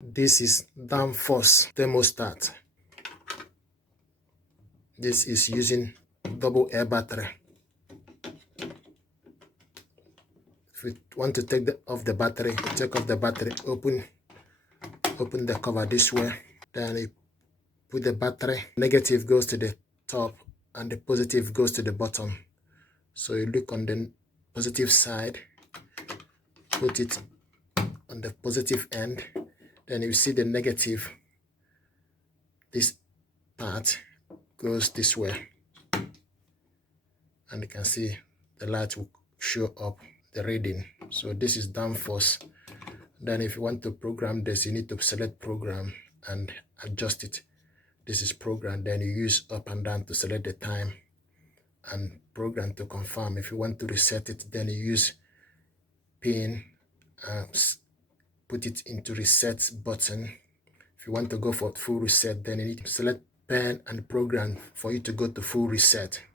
This is Danfoss Thermostat. This is using double air battery. If you want to take off the battery, take off the battery, open the cover this way. Then you put the battery. Negative goes to the top and the positive goes to the bottom. So you look on the positive side, put it on the positive end. Then you see the negative. This part goes this way, and you can see the light will show up the reading. So this is Danfoss. Then if you want to program this, you need to select program and adjust it. This is program. Then you use up and down to select the time and program to confirm. If you want to reset it, then you use pin, put it into reset button. If you want to go for full reset, then you need to select pen and program for you to go to full reset.